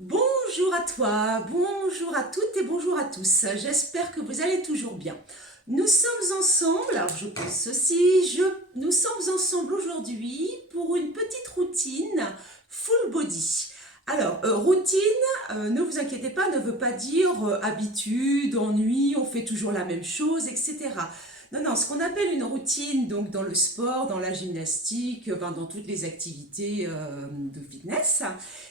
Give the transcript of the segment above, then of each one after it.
Bonjour à toi, bonjour à toutes et bonjour à tous. J'espère que vous allez toujours bien. Nous sommes ensemble, alors je pense ceci, nous sommes ensemble aujourd'hui pour une petite routine full body. Alors, routine, ne vous inquiétez pas, ne veut pas dire habitude, ennui, on fait toujours la même chose, etc. Non, non, ce qu'on appelle une routine, donc dans le sport, dans la gymnastique, enfin, dans toutes les activités de fitness,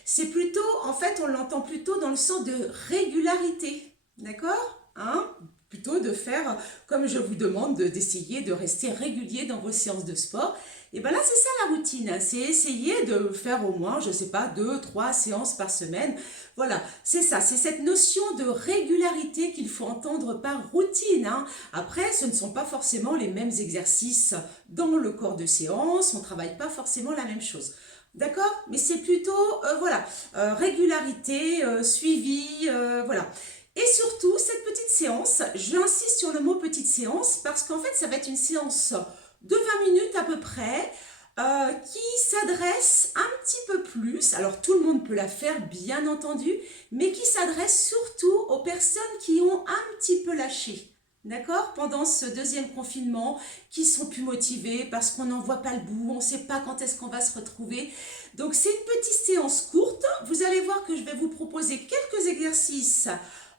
c'est plutôt, en fait, on l'entend plutôt dans le sens de régularité, d'accord, hein? Plutôt de faire, comme je vous demande, d'essayer de rester régulier dans vos séances de sport. Et bien là, c'est ça la routine, c'est essayer de faire au moins, je ne sais pas, 2, 3 séances par semaine. Voilà, c'est ça, c'est cette notion de régularité qu'il faut entendre par routine, hein. Après, ce ne sont pas forcément les mêmes exercices dans le corps de séance, on ne travaille pas forcément la même chose. D'accord? Mais c'est plutôt, voilà, régularité, suivi, voilà. Et surtout, cette petite séance, j'insiste sur le mot petite séance parce qu'en fait, ça va être une séance de 20 minutes à peu près qui s'adresse un petit peu plus, alors tout le monde peut la faire bien entendu, mais qui s'adresse surtout aux personnes qui ont un petit peu lâché. D'accord? Pendant ce deuxième confinement, qui sont plus motivés parce qu'on n'en voit pas le bout, on ne sait pas quand est-ce qu'on va se retrouver. Donc c'est une petite séance courte. Vous allez voir que je vais vous proposer quelques exercices,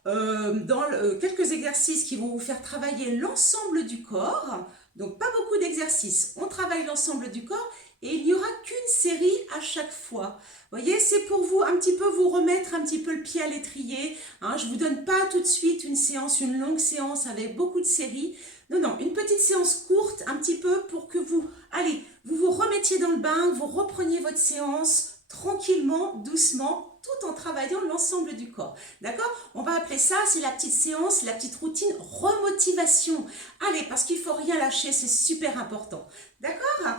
quelques exercices qui vont vous faire travailler l'ensemble du corps. Donc pas beaucoup d'exercices. On travaille l'ensemble du corps et il n'y aura qu'une série à chaque fois. Vous voyez, c'est pour vous un petit peu vous remettre un petit peu le pied à l'étrier. Hein, je ne vous donne pas tout de suite une séance, une longue séance avec beaucoup de séries. Non, non, une petite séance courte, un petit peu pour que vous, allez, vous vous remettiez dans le bain, vous repreniez votre séance tranquillement, doucement, tout en travaillant l'ensemble du corps. D'accord? On va appeler ça, c'est la petite séance, la petite routine remotivation. Allez, parce qu'il ne faut rien lâcher, c'est super important. D'accord?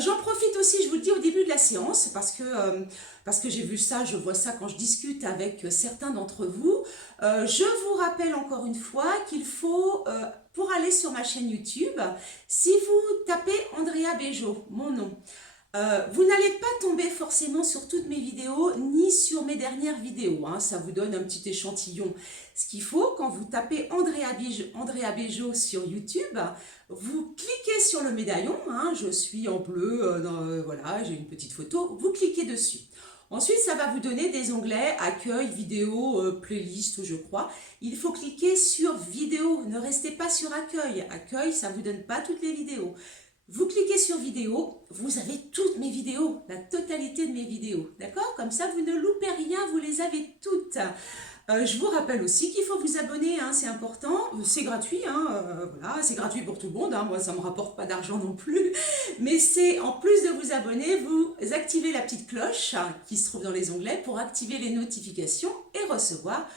J'en profite aussi, je vous le dis au début de la séance, parce que j'ai vu ça, je vois ça quand je discute avec certains d'entre vous. Je vous rappelle encore une fois qu'il faut, pour aller sur ma chaîne YouTube, si vous tapez Andrea Bejo, mon nom, vous n'allez pas tomber forcément sur toutes mes vidéos ni sur mes dernières vidéos, hein, ça vous donne un petit échantillon. Ce qu'il faut, quand vous tapez Andrea Bejo sur YouTube, vous cliquez sur le médaillon, hein, je suis en bleu, voilà, j'ai une petite photo, vous cliquez dessus. Ensuite, ça va vous donner des onglets accueil, vidéo, playlist, je crois. Il faut cliquer sur vidéo, ne restez pas sur accueil. Accueil, ça ne vous donne pas toutes les vidéos. Vous cliquez sur vidéo, vous avez toutes mes vidéos, la totalité de mes vidéos, d'accord? Comme ça, vous ne loupez rien, vous les avez toutes. Je vous rappelle aussi qu'il faut vous abonner, hein, c'est important, c'est gratuit, hein, voilà, c'est gratuit pour tout le monde, hein, moi ça ne me rapporte pas d'argent non plus, mais c'est en plus de vous abonner, vous activez la petite cloche qui se trouve dans les onglets pour activer les notifications et recevoir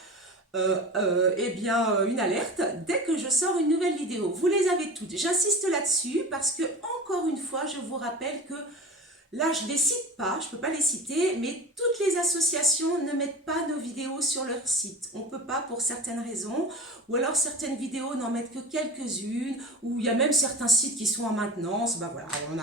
eh bien, une alerte dès que je sors une nouvelle vidéo. Vous les avez toutes. J'insiste là-dessus parce que, encore une fois, je vous rappelle que là, je ne les cite pas, je ne peux pas les citer, mais toutes les associations ne mettent pas nos vidéos sur leur site. On ne peut pas pour certaines raisons, ou alors certaines vidéos n'en mettent que quelques-unes, ou il y a même certains sites qui sont en maintenance. Ben voilà, on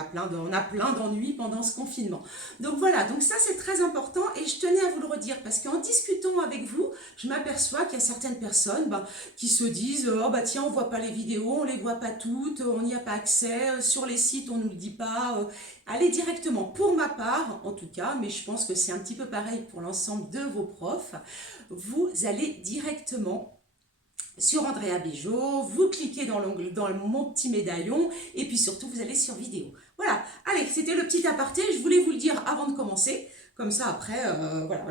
a plein d'ennuis pendant ce confinement. Donc voilà, donc ça c'est très important et je tenais à vous le redire parce qu'en discutant avec vous, je m'aperçois qu'il y a certaines personnes qui se disent oh bah tiens, on voit pas les vidéos, on les voit pas toutes, on n'y a pas accès, sur les sites on nous le dit pas. Allez directement, pour ma part en tout cas, mais je pense que c'est un petit peu pareil pour l'ensemble de vos profs, vous allez directement sur Andrea Bejo, vous cliquez dans mon petit médaillon et puis surtout vous allez sur vidéo. Voilà, allez, c'était le petit aparté, je voulais vous le dire avant de commencer, comme ça après, voilà.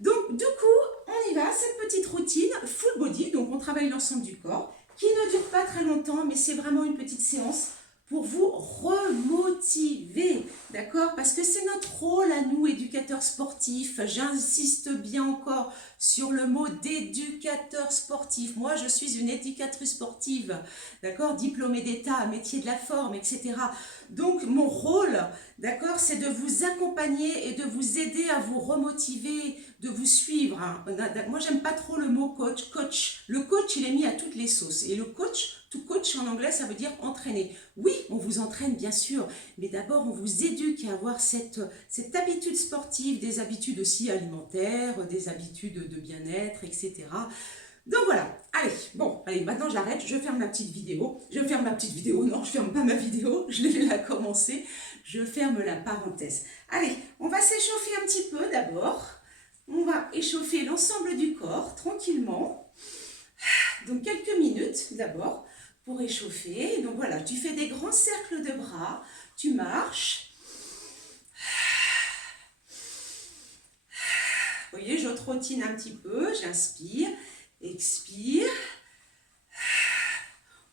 Donc du coup, on y va, cette petite routine full body, donc on travaille l'ensemble du corps, qui ne dure pas très longtemps, mais c'est vraiment une petite séance pour vous remotiver, d'accord? Parce que c'est notre rôle à nous, éducateurs sportifs. J'insiste bien encore sur le mot d'éducateur sportif. Moi, je suis une éducatrice sportive, d'accord? Diplômée d'État, métier de la forme, etc. Donc, mon rôle, d'accord, c'est de vous accompagner et de vous aider à vous remotiver, de vous suivre. Hein. Moi, j'aime pas trop le mot coach. Coach. Le coach, il est mis à toutes les sauces. Et le coach, to coach en anglais, ça veut dire entraîner. Oui, on vous entraîne, bien sûr. Mais d'abord, on vous éduque à avoir cette habitude sportive, des habitudes aussi alimentaires, des habitudes de bien-être, etc. Donc voilà, allez, maintenant j'arrête, je ferme ma petite vidéo. Je ferme ma petite vidéo, non, je ferme pas ma vidéo, je vais la commencer. Je ferme la parenthèse. Allez, on va s'échauffer un petit peu d'abord. On va échauffer l'ensemble du corps tranquillement. Donc quelques minutes d'abord pour échauffer. Donc voilà, tu fais des grands cercles de bras, tu marches. Vous voyez, je trottine un petit peu, j'inspire, expire.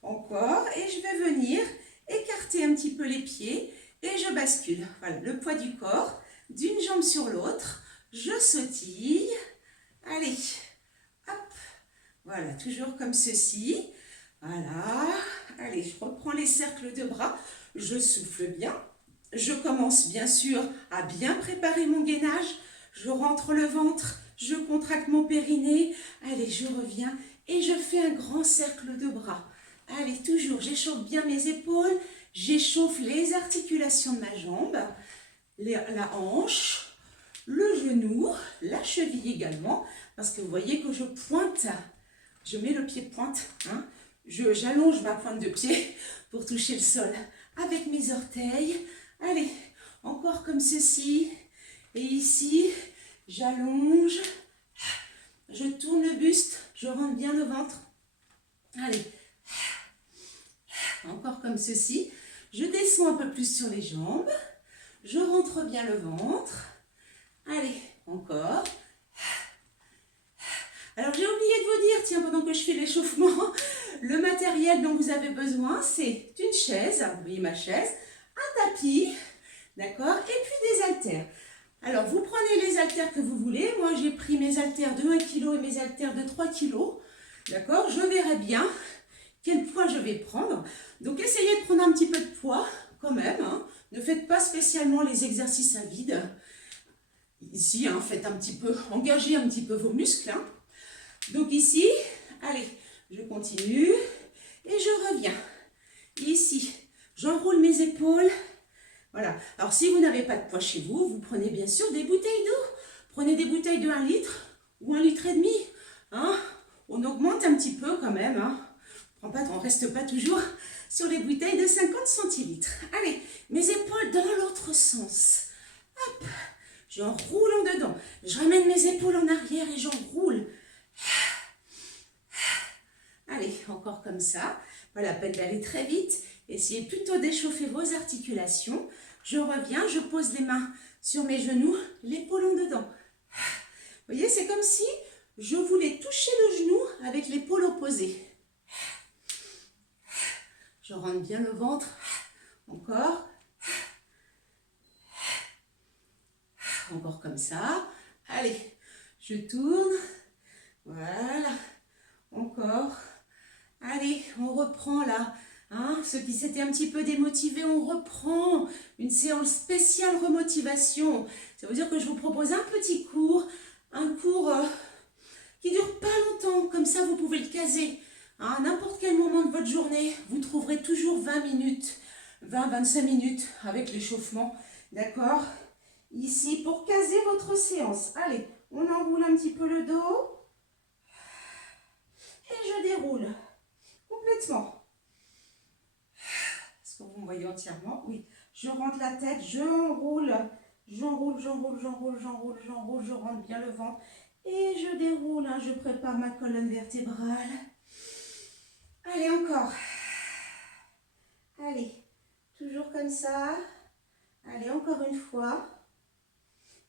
Encore, et je vais venir écarter un petit peu les pieds et je bascule. Voilà, le poids du corps, d'une jambe sur l'autre, je sautille. Allez, hop, voilà, toujours comme ceci. Voilà, allez, je reprends les cercles de bras, je souffle bien. Je commence bien sûr à bien préparer mon gainage. Je rentre le ventre, je contracte mon périnée. Allez, je reviens et je fais un grand cercle de bras. Allez, toujours, j'échauffe bien mes épaules, j'échauffe les articulations de ma jambe, la hanche, le genou, la cheville également, parce que vous voyez que je pointe, je mets le pied de pointe, hein, j'allonge ma pointe de pied pour toucher le sol avec mes orteils. Allez, encore comme ceci, et ici, j'allonge, je tourne le buste, je rentre bien le ventre. Allez. Encore comme ceci. Je descends un peu plus sur les jambes. Je rentre bien le ventre. Allez, encore. Alors, j'ai oublié de vous dire, tiens, pendant que je fais l'échauffement, le matériel dont vous avez besoin, c'est une chaise, vous voyez ma chaise, un tapis, d'accord, et puis des haltères. Alors, vous prenez les haltères que vous voulez. Moi, j'ai pris mes haltères de 1 kg et mes haltères de 3 kg. D'accord, je verrai bien quel poids je vais prendre. Donc, essayez de prendre un petit peu de poids quand même. Hein. Ne faites pas spécialement les exercices à vide. Ici, hein, faites un petit peu, engagez un petit peu vos muscles. Hein. Donc ici, allez, je continue et je reviens. Ici, j'enroule mes épaules. Voilà. Alors, si vous n'avez pas de poids chez vous, vous prenez bien sûr des bouteilles d'eau. Prenez des bouteilles de 1 litre ou 1,5 litre. Hein. On augmente un petit peu quand même. Hein. On ne reste pas toujours sur les bouteilles de 50 centilitres. Allez, mes épaules dans l'autre sens. Hop, j'enroule en dedans. Je ramène mes épaules en arrière et j'enroule. Allez, encore comme ça. Pas la peine d'aller très vite. Essayez plutôt d'échauffer vos articulations. Je reviens, je pose les mains sur mes genoux, l'épaule en dedans. Vous voyez, c'est comme si je voulais toucher le genou avec l'épaule opposée. Je rentre bien le ventre. Encore. Encore comme ça. Allez, je tourne. Voilà. Encore. Allez, on reprend là. Hein, ceux qui s'étaient un petit peu démotivés, on reprend une séance spéciale remotivation. Ça veut dire que je vous propose un petit cours, un cours qui ne dure pas longtemps. Comme ça, vous pouvez le caser. À n'importe quel moment de votre journée, vous trouverez toujours 20 minutes, 20-25 minutes avec l'échauffement, d'accord? Ici, pour caser votre séance. Allez, on enroule un petit peu le dos. Et je déroule complètement. Est-ce que vous me voyez entièrement? Oui. Je rentre la tête, j'enroule, je rentre bien le ventre. Et je déroule, hein, je prépare ma colonne vertébrale. Allez, encore. Allez, toujours comme ça. Allez, encore une fois.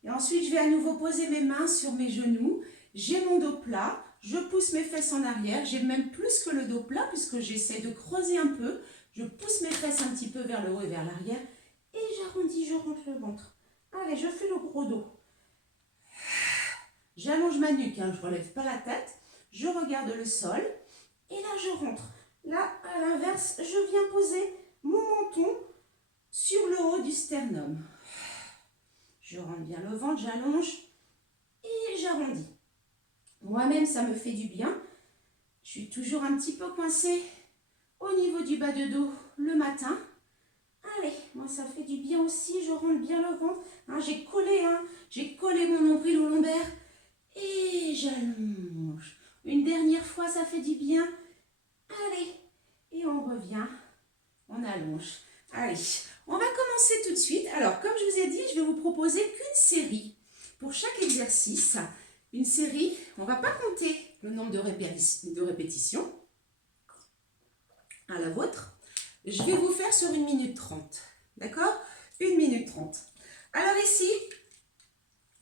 Et ensuite, je vais à nouveau poser mes mains sur mes genoux. J'ai mon dos plat. Je pousse mes fesses en arrière. J'ai même plus que le dos plat puisque j'essaie de creuser un peu. Je pousse mes fesses un petit peu vers le haut et vers l'arrière. Et j'arrondis, je rentre le ventre. Allez, je fais le gros dos. J'allonge ma nuque, hein, je ne relève pas la tête. Je regarde le sol. Et là, je rentre. Là, à l'inverse, je viens poser mon menton sur le haut du sternum. Je rentre bien le ventre, j'allonge et j'arrondis. ralenti. Moi-même, ça me fait du bien. Je suis toujours un petit peu coincée au niveau du bas de dos le matin. Allez, moi ça fait du bien aussi, je rentre bien le ventre. Hein, j'ai collé mon nombril au lombaire et j'allonge. Une dernière fois, ça fait du bien. Allez, et on revient, on allonge. Allez, on va commencer tout de suite. Alors, comme je vous ai dit, je vais vous proposer qu'une série pour chaque exercice. Une série, on ne va pas compter le nombre de répétitions à la vôtre. Je vais vous faire sur 1 minute 30. D'accord? 1 minute 30. Alors ici,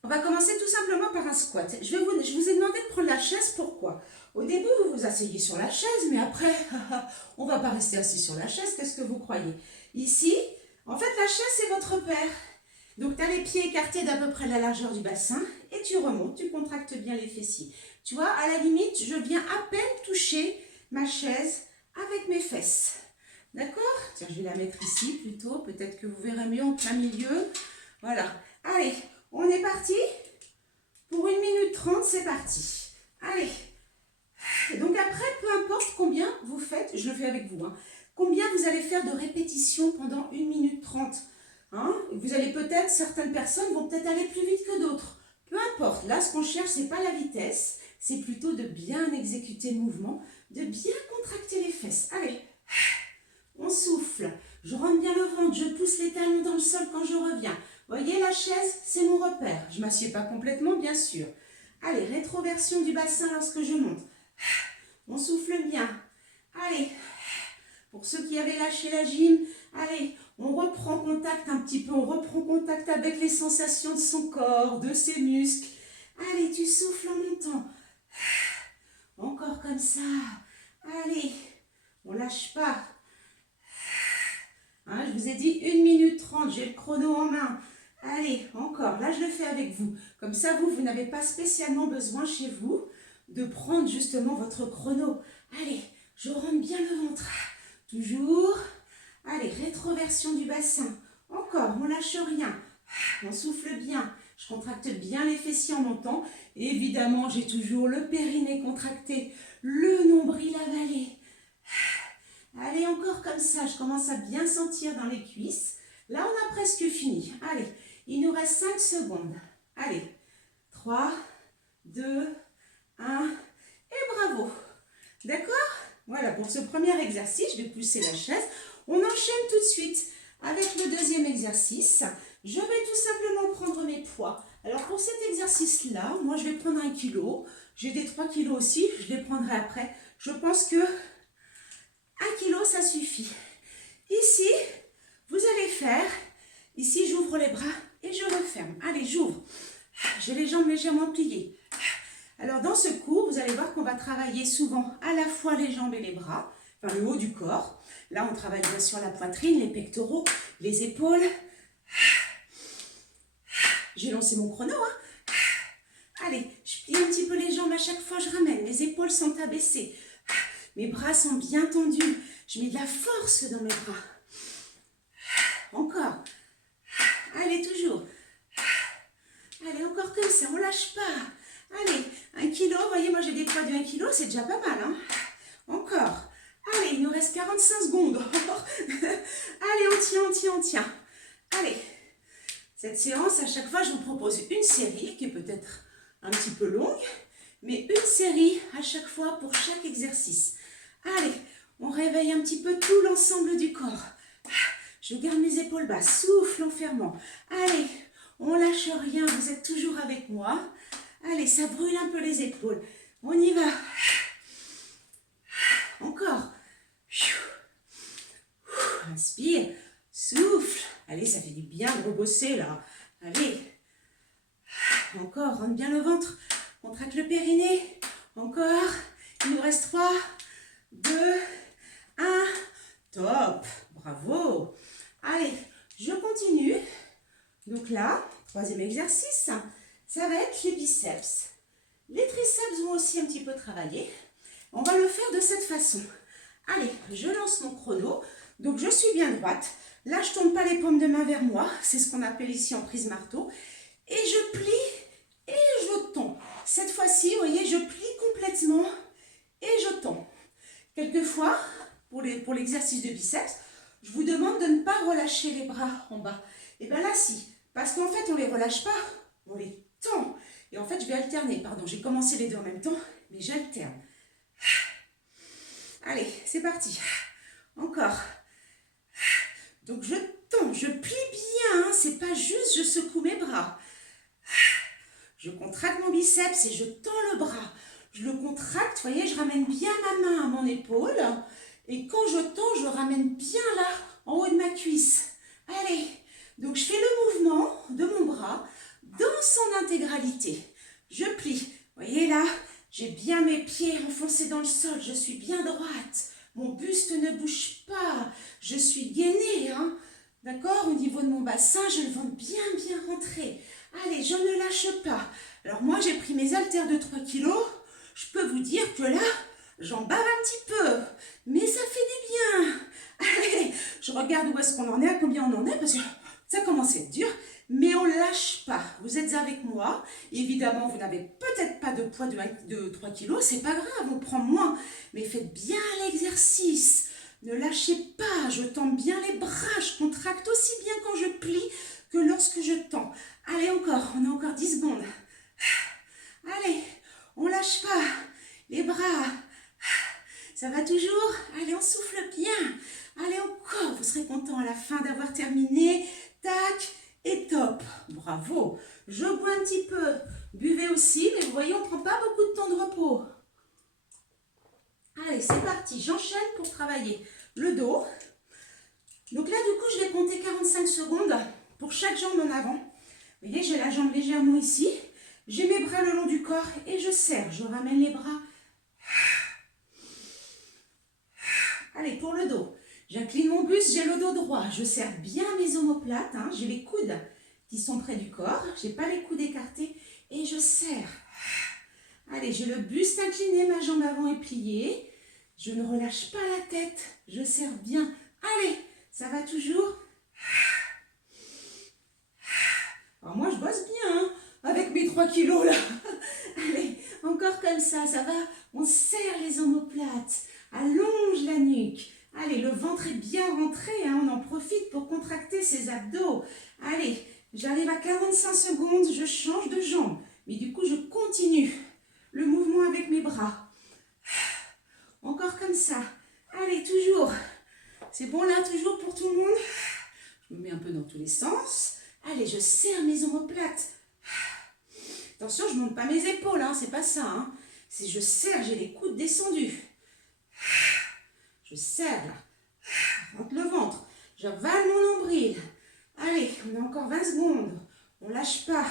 on va commencer tout simplement par un squat. Je vous ai demandé de prendre la chaise. Pourquoi? Au début, vous vous asseyez sur la chaise, mais après, on ne va pas rester assis sur la chaise. Qu'est-ce que vous croyez? Ici, en fait, la chaise, c'est votre repère. Donc, tu as les pieds écartés d'à peu près la largeur du bassin et tu remontes, tu contractes bien les fessiers. Tu vois, à la limite, je viens à peine toucher ma chaise avec mes fesses. D'accord? Tiens, je vais la mettre ici plutôt. Peut-être que vous verrez mieux en plein milieu. Voilà. Allez, on est parti. Pour 1 minute 30, c'est parti. Allez. Et donc après, peu importe combien vous faites, je le fais avec vous, hein, combien vous allez faire de répétitions pendant 1 minute 30. Hein? Vous allez peut-être, certaines personnes vont peut-être aller plus vite que d'autres. Peu importe. Là, ce qu'on cherche, ce n'est pas la vitesse. C'est plutôt de bien exécuter le mouvement, de bien contracter les fesses. Allez. On souffle, je rentre bien le ventre, je pousse les talons dans le sol quand je reviens. Voyez, la chaise, c'est mon repère. Je ne m'assieds pas complètement, bien sûr. Allez, rétroversion du bassin lorsque je monte. On souffle bien. Allez, pour ceux qui avaient lâché la gym, allez, on reprend contact un petit peu, on reprend contact avec les sensations de son corps, de ses muscles. Allez, tu souffles en montant. Encore comme ça. Allez, on ne lâche pas. Hein, je vous ai dit 1 minute 30, j'ai le chrono en main. Allez, encore, là je le fais avec vous. Comme ça, vous n'avez pas spécialement besoin chez vous de prendre justement votre chrono. Allez, je rentre bien le ventre. Toujours. Allez, rétroversion du bassin. Encore, on lâche rien. On souffle bien. Je contracte bien les fessiers en montant. Et évidemment, j'ai toujours le périnée contracté, le nombril avalé. Allez, encore comme ça, je commence à bien sentir dans les cuisses. Là, on a presque fini. Allez, il nous reste 5 secondes. Allez, 3, 2, 1, et bravo. D'accord? Voilà, pour ce premier exercice, je vais pousser la chaise. On enchaîne tout de suite avec le deuxième exercice. Je vais tout simplement prendre mes poids. Alors, pour cet exercice-là, moi, je vais prendre 1 kg. J'ai des 3 kg aussi, je les prendrai après. Je pense que 1 kg, ça suffit. Ici, vous allez faire, ici j'ouvre les bras et je referme. Allez, j'ouvre. J'ai les jambes légèrement pliées. Alors dans ce cours, vous allez voir qu'on va travailler souvent à la fois les jambes et les bras, enfin le haut du corps. Là, on travaille bien sûr la poitrine, les pectoraux, les épaules. J'ai lancé mon chrono, hein. Allez, je plie un petit peu les jambes à chaque fois, je ramène. Mes épaules sont abaissées. Mes bras sont bien tendus. Je mets de la force dans mes bras. Encore. Allez, toujours. Allez, encore comme ça, on ne lâche pas. Allez, 1 kg. Vous voyez, moi j'ai des poids de 1 kg, c'est déjà pas mal. Hein. Encore. Allez, il nous reste 45 secondes. Allez, on tient. Allez. Cette séance, à chaque fois, je vous propose une série qui est peut-être un petit peu longue, mais une série à chaque fois pour chaque exercice. Allez, on réveille un petit peu tout l'ensemble du corps. Je garde mes épaules basses, souffle en fermant. Allez, on lâche rien, vous êtes toujours avec moi. Allez, ça brûle un peu les épaules. On y va. Encore. Inspire, souffle. Allez, ça fait du bien de rebosser là. Allez. Encore, rentre bien le ventre. Contracte le périnée. Encore. Il nous reste 3, 2, 1. Top. Bravo. Allez, je continue. Donc là, troisième exercice, ça va être les biceps. Les triceps vont aussi un petit peu travailler. On va le faire de cette façon. Allez, je lance mon chrono. Donc je suis bien droite. Là, je ne tourne pas les paumes de main vers moi. C'est ce qu'on appelle ici en prise marteau. Et je plie et je tombe. Cette fois-ci, vous voyez, je plie complètement et je tends. Quelquefois, pour l'exercice de biceps, je vous demande de ne pas relâcher les bras en bas. Et bien là, si. Parce qu'en fait, on ne les relâche pas, on les tend. Et en fait, je vais alterner. Pardon, j'ai commencé les deux en même temps, mais j'alterne. Allez, c'est parti. Encore. Donc, je tends, je plie bien. Hein. C'est pas juste je secoue mes bras. Je contracte mon biceps et je tends le bras. Je le contracte, vous voyez, je ramène bien ma main à mon épaule. Et quand je tends, je ramène bien là, en haut de ma cuisse. Allez, donc je fais le mouvement de mon bras dans son intégralité. Je plie. Vous voyez là, j'ai bien mes pieds enfoncés dans le sol. Je suis bien droite. Mon buste ne bouge pas. Je suis gainée, hein. D'accord? Au niveau de mon bassin, j'ai le ventre bien rentré. Allez, je ne lâche pas. Alors moi, j'ai pris mes haltères de 3 kg. Je peux vous dire que là, j'en bave un petit peu. Mais ça fait du bien. Allez, je regarde où est-ce qu'on en est, à combien on en est, parce que ça commence à être dur. Mais on ne lâche pas. Vous êtes avec moi. Évidemment, vous n'avez peut-être pas de poids de 3 kg. C'est pas grave, on prend moins. Mais faites bien l'exercice. Ne lâchez pas. Je tends bien les bras. Je contracte aussi bien quand je plie que lorsque je tends. Allez, encore. On a encore 10 secondes. Allez, on lâche pas. Les bras. Ça va toujours? Allez, on souffle bien. Allez, encore. Vous serez content à la fin d'avoir terminé. Tac. Et top, bravo. Je bois un petit peu, buvez aussi, mais vous voyez, on ne prend pas beaucoup de temps de repos. Allez, c'est parti, j'enchaîne pour travailler le dos. Donc là, du coup, je vais compter 45 secondes pour chaque jambe en avant. Vous voyez, j'ai la jambe légèrement ici. J'ai mes bras le long du corps et je serre. Je ramène les bras. Allez, pour le dos. J'incline mon buste, j'ai le dos droit. Je serre bien mes omoplates. Hein. J'ai les coudes qui sont près du corps. Je n'ai pas les coudes écartés. Et je serre. Allez, j'ai le buste incliné, ma jambe avant est pliée. Je ne relâche pas la tête. Je serre bien. Allez, ça va toujours. Alors moi, je bosse bien hein, avec mes 3 kilos là. Allez, encore comme ça va. On serre les omoplates. Allonge la nuque. Allez, le ventre est bien rentré, hein, on en profite pour contracter ses abdos. Allez, j'arrive à 45 secondes, je change de jambe. Mais du coup, je continue le mouvement avec mes bras. Encore comme ça. Allez, toujours. C'est bon là, toujours pour tout le monde? Je me mets un peu dans tous les sens. Allez, je serre mes omoplates. Attention, je ne monte pas mes épaules, hein, c'est pas ça. Hein. C'est je serre, j'ai les coudes descendus. Je serre là, rentre le ventre, j'avale mon nombril. Allez, on a encore 20 secondes, on lâche pas,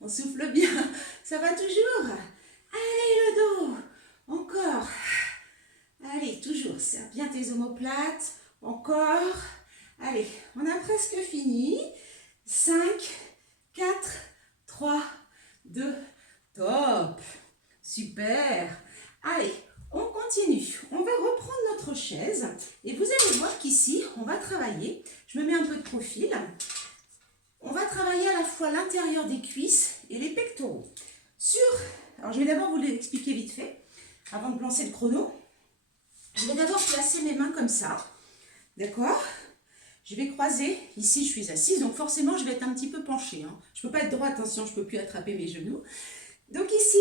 on souffle bien, ça va toujours. Allez le dos, encore. Allez, toujours, serre bien tes omoplates, encore. Allez, on a presque fini. 5, 4, 3, 2, top. Super. Allez. On continue, on va reprendre notre chaise et vous allez voir qu'ici, on va travailler, je me mets un peu de profil, on va travailler à la fois l'intérieur des cuisses et les pectoraux. Alors je vais d'abord vous l'expliquer vite fait, avant de lancer le chrono. Je vais d'abord placer mes mains comme ça, d'accord? Je vais croiser, ici je suis assise, donc forcément je vais être un petit peu penchée. Hein. Je ne peux pas être droite, sinon je ne peux plus attraper mes genoux. Donc ici,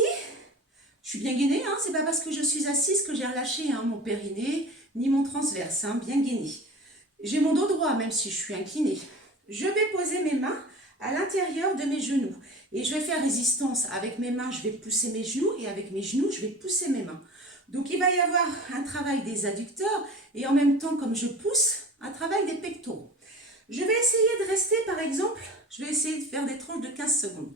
je suis bien gainée, hein, c'est pas parce que je suis assise que j'ai relâché hein, mon périnée ni mon transverse, hein, bien gainée. J'ai mon dos droit même si je suis inclinée. Je vais poser mes mains à l'intérieur de mes genoux et je vais faire résistance. Avec mes mains, je vais pousser mes genoux et avec mes genoux, je vais pousser mes mains. Donc il va y avoir un travail des adducteurs et en même temps, comme je pousse, un travail des pectoraux. Je vais essayer de rester par exemple, je vais essayer de faire des tranches de 15 secondes.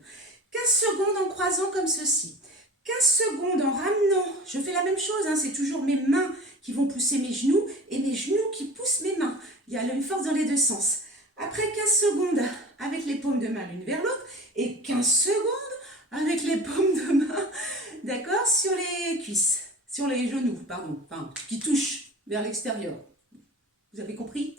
15 secondes en croisant comme ceci. 15 secondes en ramenant, je fais la même chose, hein, c'est toujours mes mains qui vont pousser mes genoux et mes genoux qui poussent mes mains. Il y a une force dans les deux sens. Après 15 secondes avec les paumes de main l'une vers l'autre et 15 secondes avec les paumes de main, d'accord, sur les cuisses, sur les genoux, pardon, enfin, qui touchent vers l'extérieur. Vous avez compris?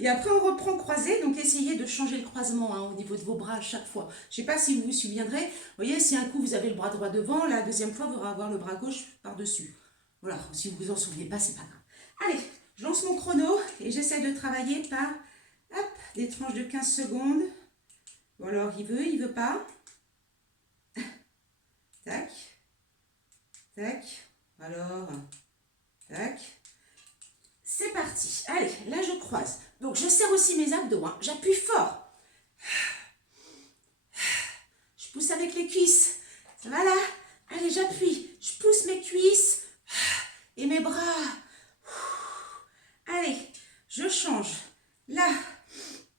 Et après, on reprend croisé. Donc, essayez de changer le croisement hein, au niveau de vos bras à chaque fois. Je ne sais pas si vous vous souviendrez. Vous voyez, si un coup, vous avez le bras droit devant, la deuxième fois, vous allez avoir le bras gauche par-dessus. Voilà, si vous vous en souvenez pas, c'est pas grave. Allez, je lance mon chrono et j'essaie de travailler par hop, des tranches de 15 secondes. Ou alors, il veut pas. Tac. Tac. Alors, tac. C'est parti. Allez, là je croise. Donc je serre aussi mes abdos. Hein. J'appuie fort. Je pousse avec les cuisses. Voilà. Allez, j'appuie. Je pousse mes cuisses et mes bras. Allez, je change. Là,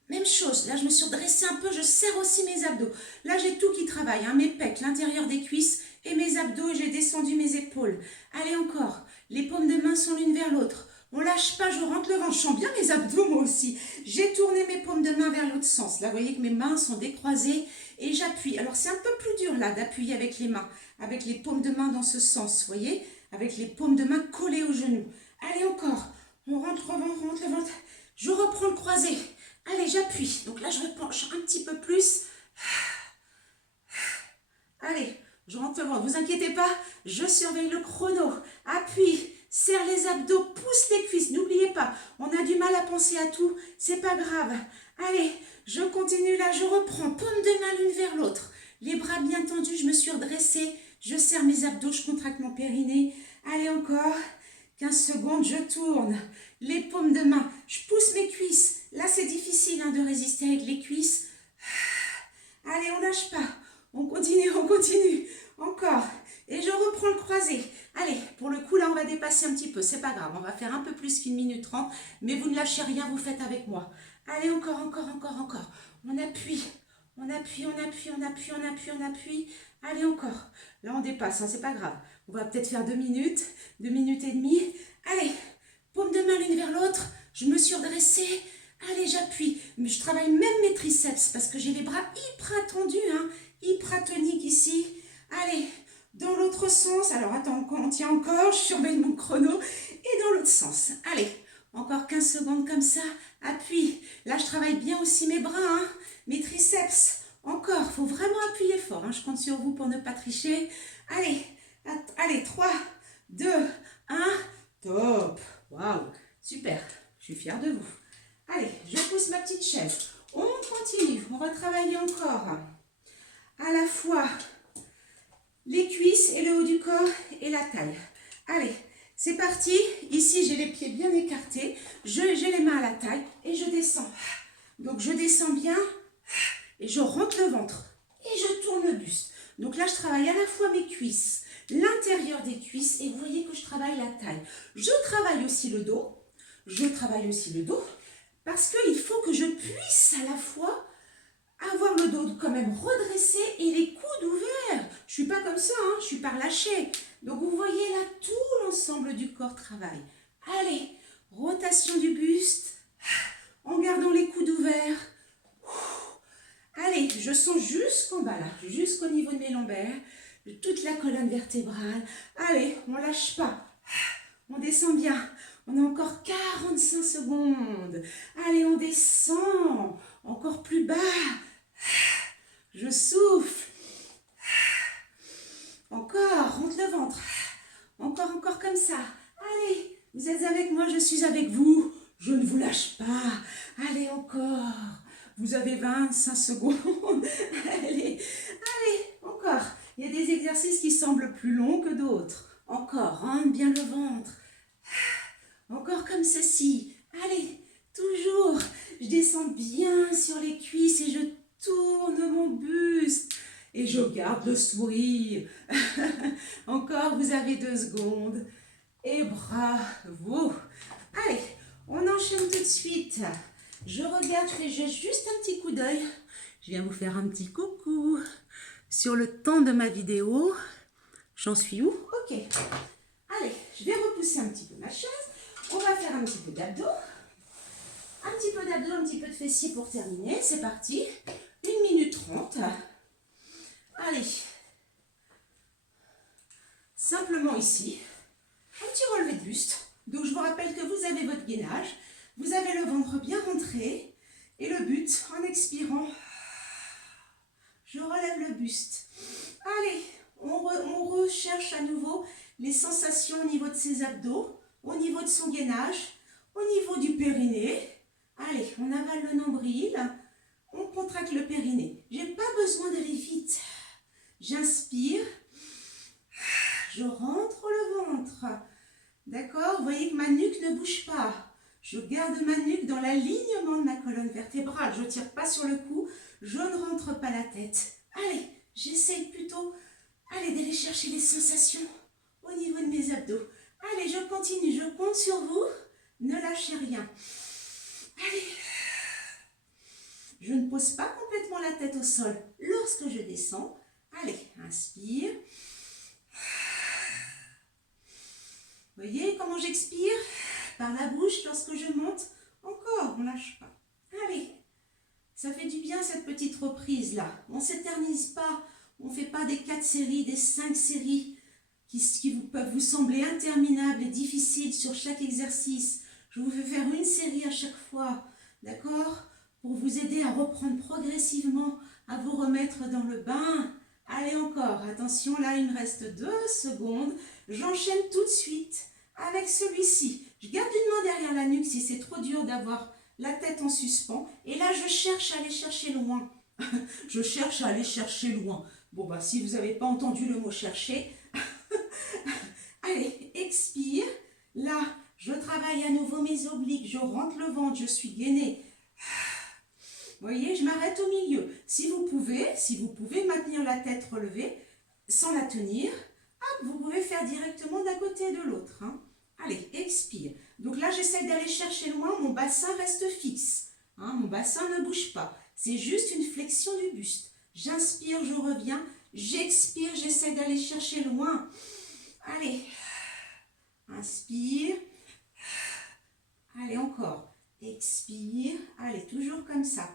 même chose. Là, je me suis redressée un peu. Je serre aussi mes abdos. Là, j'ai tout qui travaille. Hein. Mes pecs, l'intérieur des cuisses et mes abdos. Et j'ai descendu mes épaules. Allez, encore. Les paumes de main sont l'une vers l'autre. On lâche pas, je rentre le ventre. Je sens bien mes abdos, moi aussi. J'ai tourné mes paumes de main vers l'autre sens. Là, vous voyez que mes mains sont décroisées et j'appuie. Alors, c'est un peu plus dur, là, d'appuyer avec les mains. Avec les paumes de main dans ce sens, vous voyez? Avec les paumes de main collées aux genoux. Allez, encore. On rentre le ventre. Je reprends le croisé. Allez, j'appuie. Donc là, je me penche un petit peu plus. Allez, je rentre le ventre. Vous inquiétez pas, je surveille le chrono. Appuie. Serre les abdos, pousse les cuisses. N'oubliez pas, on a du mal à penser à tout. C'est pas grave. Allez, je continue là, je reprends. Paume de main l'une vers l'autre. Les bras bien tendus, je me suis redressée. Je serre mes abdos, je contracte mon périnée. Allez, encore. 15 secondes, je tourne. Les paumes de main, je pousse mes cuisses. Là, c'est difficile hein, de résister avec les cuisses. Allez, on lâche pas. On continue. Encore. Et je reprends le croisé. Allez, pour le coup, là, on va dépasser un petit peu. C'est pas grave, on va faire un peu plus qu'1 minute 30. Mais vous ne lâchez rien, vous faites avec moi. Allez, encore. On appuie. Allez, encore. Là, on dépasse, hein, c'est pas grave. On va peut-être faire 2 minutes, 2 minutes et demie. Allez, paume de main l'une vers l'autre. Je me suis redressée. Allez, j'appuie. Mais je travaille même mes triceps parce que j'ai les bras hyper tendus, hein, hyper toniques ici. Allez, dans l'autre sens. Alors, attends, on tient encore. Je surveille mon chrono. Et dans l'autre sens. Allez, encore 15 secondes comme ça. Appuie. Là, je travaille bien aussi mes bras, hein, mes triceps. Encore, il faut vraiment appuyer fort. Hein. Je compte sur vous pour ne pas tricher. Allez, 3, 2, 1. Top. Waouh, super. Je suis fière de vous. Allez, je pousse ma petite chaise. On continue. On va travailler encore. À la fois les cuisses et le haut du corps et la taille. Allez, c'est parti. Ici, j'ai les pieds bien écartés. J'ai les mains à la taille et je descends. Donc, je descends bien et je rentre le ventre. Et je tourne le buste. Donc là, je travaille à la fois mes cuisses, l'intérieur des cuisses et vous voyez que je travaille la taille. Je travaille aussi le dos. Parce qu'il faut que je puisse à la fois avoir le dos quand même redressé et les coudes ouverts. Je suis pas comme ça, hein, je suis pas relâchée. Donc vous voyez là, tout l'ensemble du corps travaille. Allez, rotation du buste, en gardant les coudes ouverts. Allez, je sens jusqu'en bas là, jusqu'au niveau de mes lombaires, toute la colonne vertébrale. Allez, on lâche pas. On descend bien. On a encore 45 secondes. Allez, on descend. Encore plus bas. Je souffle. Encore, rentre le ventre. Encore comme ça. Allez, vous êtes avec moi, je suis avec vous. Je ne vous lâche pas. Allez, encore. Vous avez 25 secondes. Allez, encore. Il y a des exercices qui semblent plus longs que d'autres. Encore, rentre bien le ventre. Encore comme ceci. Allez, toujours. Je descends bien sur les cuisses et je tourne mon buste. Et je garde le sourire. Encore, vous avez 2 secondes. Et bravo. Allez, on enchaîne tout de suite. Je regarde, je fais juste un petit coup d'œil. Je viens vous faire un petit coucou. Sur le temps de ma vidéo, j'en suis où? Ok. Allez, je vais repousser un petit peu ma chaise. On va faire un petit peu d'abdos. Un petit peu de fessiers pour terminer. C'est parti. 1 minute 30. Allez. Simplement ici, un petit relevé de buste. Donc je vous rappelle que vous avez votre gainage. Vous avez le ventre bien rentré. Et le but, en expirant, je relève le buste. Allez, on recherche à nouveau les sensations au niveau de ses abdos, au niveau de son gainage, au niveau du périnée. Allez, on avale le nombril, on contracte le périnée. Je n'ai pas besoin d'aller vite. J'inspire, je rentre le ventre. D'accord? Vous voyez que ma nuque ne bouge pas. Je garde ma nuque dans l'alignement de ma colonne vertébrale. Je ne tire pas sur le cou, je ne rentre pas la tête. Allez, j'essaye plutôt d'aller chercher les sensations au niveau de mes abdos. Allez, je continue, je compte sur vous. Ne lâchez rien. Allez. Je ne pose pas complètement la tête au sol lorsque je descends. Allez, inspire. Voyez comment j'expire? Par la bouche lorsque je monte. Encore, on ne lâche pas. Allez, ça fait du bien cette petite reprise-là. On ne s'éternise pas. On ne fait pas des 4 séries, des 5 séries qui peuvent vous sembler interminables et difficiles sur chaque exercice. Je vous fais faire une série à chaque fois. D'accord? Pour vous aider à reprendre progressivement, à vous remettre dans le bain. Allez encore, attention, là il me reste 2 secondes. J'enchaîne tout de suite avec celui-ci. Je garde une main derrière la nuque si c'est trop dur d'avoir la tête en suspens. Et là, je cherche à aller chercher loin. Je cherche à aller chercher loin. Bon, bah si vous n'avez pas entendu le mot chercher, allez, expire. Là, je travaille à nouveau mes obliques. Je rentre le ventre, je suis gainée. Vous voyez, je m'arrête au milieu. Si vous pouvez maintenir la tête relevée sans la tenir, hop, vous pouvez faire directement d'un côté et de l'autre. Hein. Allez, expire. Donc là, j'essaie d'aller chercher loin. Mon bassin reste fixe. Hein, mon bassin ne bouge pas. C'est juste une flexion du buste. J'inspire, je reviens. J'expire, j'essaie d'aller chercher loin. Allez, inspire. Allez, encore. Expire. Allez, toujours comme ça.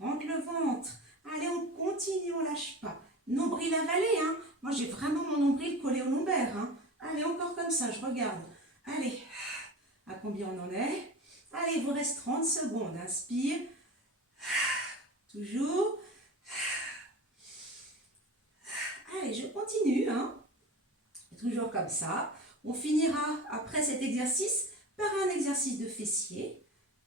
Rentre le ventre. Allez, on continue, on ne lâche pas. Nombril avalé, hein. Moi, j'ai vraiment mon nombril collé au lombaire, hein. Allez, encore comme ça, je regarde. Allez, à combien on en est? Allez, il vous reste 30 secondes. Inspire. Toujours. Allez, je continue, hein. Toujours comme ça. On finira, après cet exercice, par un exercice de fessier.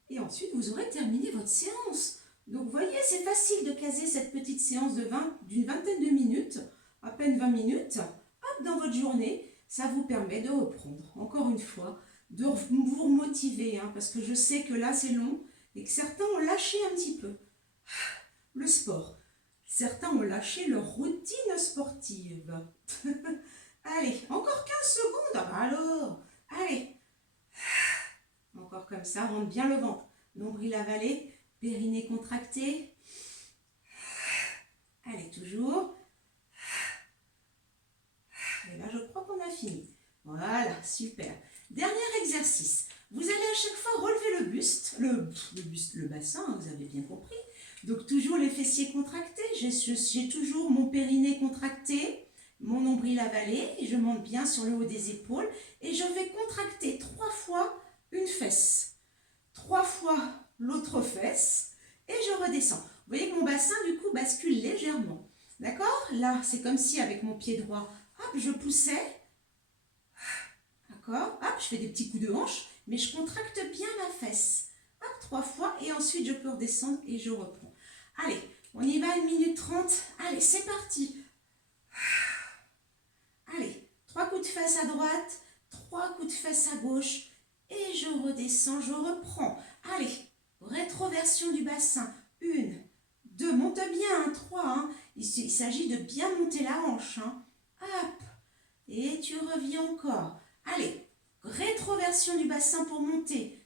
Et ensuite, vous aurez terminé votre séance. Donc, vous voyez, c'est facile de caser cette petite séance d'une vingtaine de minutes, à peine 20 minutes, hop, dans votre journée. Ça vous permet de reprendre, encore une fois, de vous remotiver, hein, parce que je sais que là, c'est long et que certains ont lâché un petit peu le sport. Certains ont lâché leur routine sportive. Allez, encore 15 secondes. Ah bah alors, allez. Encore comme ça, rentre bien le ventre. Nombril avalé, périnée contracté. Allez, toujours. Et là, je crois qu'on a fini. Voilà, super. Dernier exercice. Vous allez à chaque fois relever le buste, le bassin, hein, vous avez bien compris. Donc, toujours les fessiers contractés. J'ai toujours mon périnée contracté, mon nombril avalé. Et je monte bien sur le haut des épaules. Et je vais contracter 3 fois une fesse. 3 fois l'autre fesse. Et je redescends. Vous voyez que mon bassin, du coup, bascule légèrement. D'accord? Là, c'est comme si avec mon pied droit, hop, je poussais. D'accord? Hop, je fais des petits coups de hanche, mais je contracte bien ma fesse. Hop, 3 fois, et ensuite je peux redescendre et je reprends. Allez, on y va, 1 minute 30. Allez, c'est parti. Allez, 3 coups de fesse à droite, 3 coups de fesse à gauche, et je redescends, je reprends. Allez, rétroversion du bassin. 1, 2, monte bien, hein, 3. Hein. Il s'agit de bien monter la hanche. Hein. Hop, et tu reviens encore. Allez, rétroversion du bassin pour monter.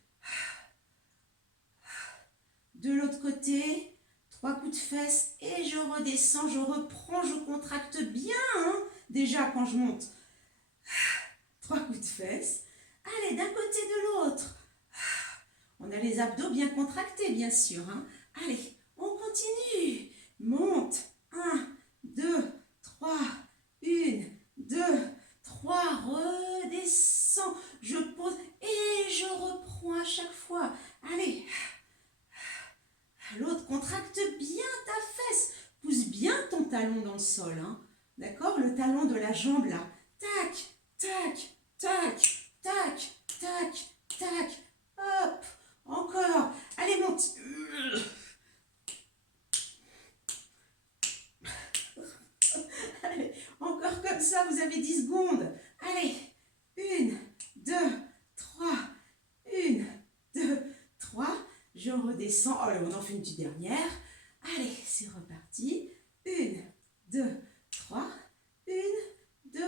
De l'autre côté, 3 coups de fesses et je redescends, je reprends, je contracte bien. Hein, déjà quand je monte. 3 coups de fesses. Allez, d'un côté de l'autre. On a les abdos bien contractés, bien sûr. Hein. Allez, on continue. Monte. 1, 2, 3, 1, 2, 3. Redescends. Je pose et je reprends. dans le sol, hein. D'accord? Le talon de la jambe là. Tac, tac, tac, tac, tac, tac. Hop, encore. Allez, monte. Allez, encore comme ça, vous avez 10 secondes. Allez, 1, 2, 3, 1, 2, 3. Je redescends. Allez, on en fait une petite dernière. Allez, c'est reparti. 1, 2, 3. 1, 2,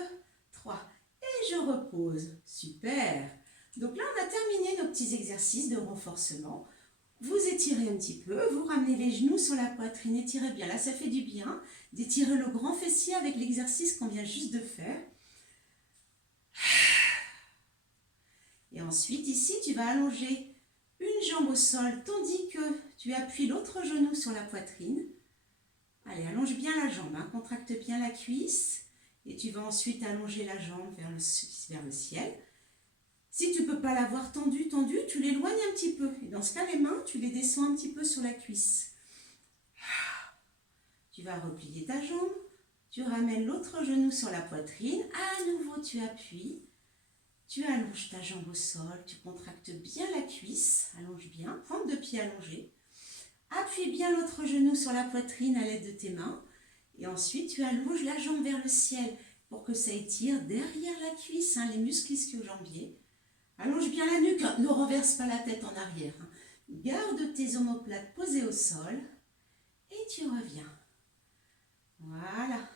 3. Et je repose. Super. Donc là, on a terminé nos petits exercices de renforcement. Vous étirez un petit peu, vous ramenez les genoux sur la poitrine, étirez bien. Là, ça fait du bien d'étirer le grand fessier avec l'exercice qu'on vient juste de faire. Et ensuite, ici, tu vas allonger une jambe au sol, tandis que tu appuies l'autre genou sur la poitrine. Allez, allonge bien la jambe, hein, contracte bien la cuisse. Et tu vas ensuite allonger la jambe vers le ciel. Si tu ne peux pas l'avoir tendue, tu l'éloignes un petit peu. Et dans ce cas, les mains, tu les descends un petit peu sur la cuisse. Tu vas replier ta jambe. Tu ramènes l'autre genou sur la poitrine. À nouveau, tu appuies. Tu allonges ta jambe au sol. Tu contractes bien la cuisse. Allonge bien. Pointe de pied allongée. Appuie bien l'autre genou sur la poitrine à l'aide de tes mains. Et ensuite, tu allonges la jambe vers le ciel pour que ça étire derrière la cuisse, hein, les muscles ischio-jambiers. Allonge bien la nuque, ne renverse pas la tête en arrière. Garde tes omoplates posées au sol et tu reviens. Voilà.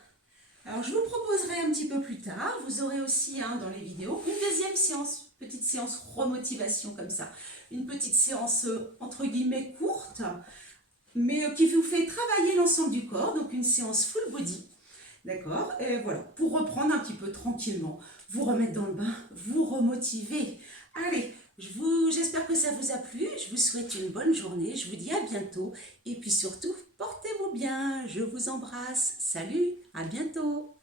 Alors, je vous proposerai un petit peu plus tard, vous aurez aussi dans les vidéos une deuxième séance, petite séance remotivation comme ça. Une petite séance entre guillemets courte, mais qui vous fait travailler l'ensemble du corps, donc une séance full body. D'accord? Et voilà, pour reprendre un petit peu tranquillement, vous remettre dans le bain, vous remotiver. Allez, j'espère que ça vous a plu, je vous souhaite une bonne journée, je vous dis à bientôt. Et puis surtout, portez-vous bien, je vous embrasse. Salut, à bientôt.